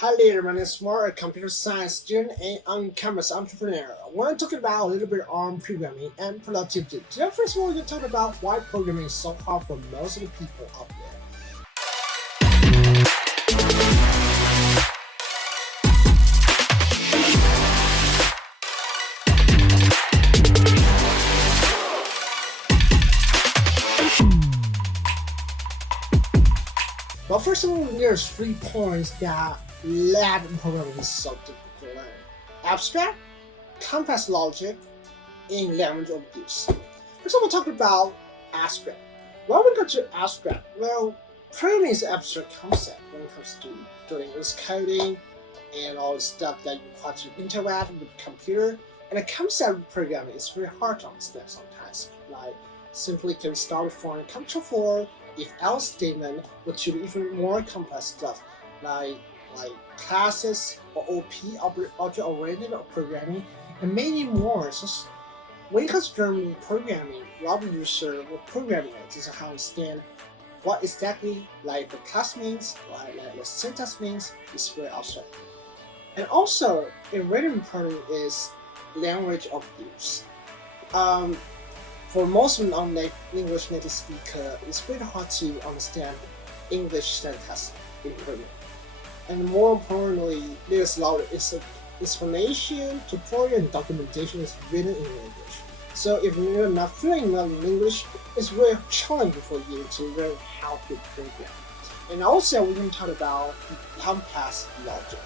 Hi there, my name is Mark, a computer science student and on-campus entrepreneur. I want to talk about a little bit on programming and productivity. Today, first of all, we're going to talk about why programming is so hard for most of the people out there. Well, first of all, there's 3 points that let programming is so difficult to learn. Abstract, complex logic, and language of use. First, I want to talk about abstract. When we go to abstract, well, programming is an abstract concept when it comes to doing this coding and all the stuff that you have to interact with the computer. And the concept of programming is very hard to understand sometimes. Like simply can start from a control for if else statement, but to even more complex stuff like classes or OP object oriented programming and many more. So when it comes to German programming, a lot of users will programming it to understand what exactly like the class means, like the syntax means, is very abstract. And also, a very important is language of use. Um, for most non-English native speaker, it's very hard to understand English syntax in programming. And more importantly, there's a lot of explanation, tutorial, and documentation is written in English. So if you're not fluent enough in English, it's very challenging for you to learn how to program. And also, we can talk about complex logic.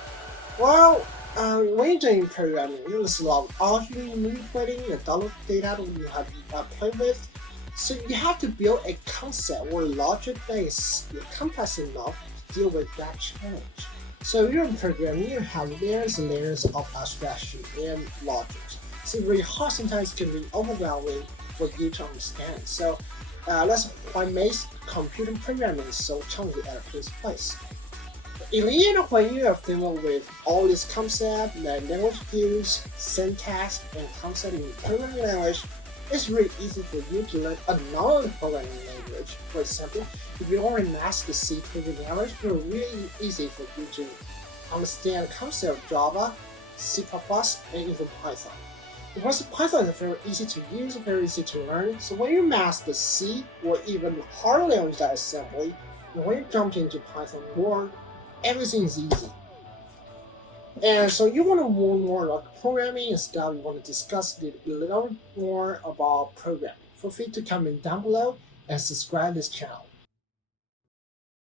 Well, when you're doing programming, there's a lot of arguing, manipulating, and download data that you have to play with. So you have to build a concept or logic that is complex enough to deal with that challenge. So you're in programming, you have layers and layers of abstraction and logic. So very hard sometimes can be overwhelming for you to understand. So that's why makes computer programming so challenging at the first place. In the end, when you are familiar with all these concepts, like language use, syntax, and concept in programming language, it's really easy for you to learn another programming language. For example, if you already master C programming language, it's really easy for you to understand the concept of Java, C++, and even Python. Because Python is very easy to use, very easy to learn. So when you master C or even harder language like assembly, and when you jump into Python more, everything is easy. And so you want to learn more about programming and stuff, you want to discuss a little more about programming. Feel free to comment down below and subscribe this channel.